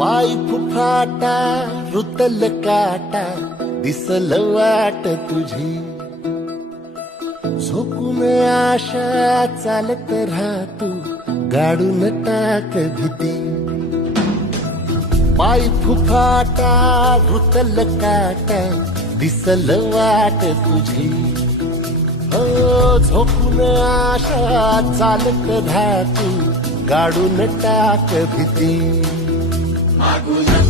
पाय फुफाटा रुतल काटा दिसल वाट तुझी झोपून आशा चालत राहतू गाडून टाक भीती पाय फुफाटा रुतल काटा दिसल वाट तुझी हो झोपून आशा चालत राहतू गाडून टाक भीती मागून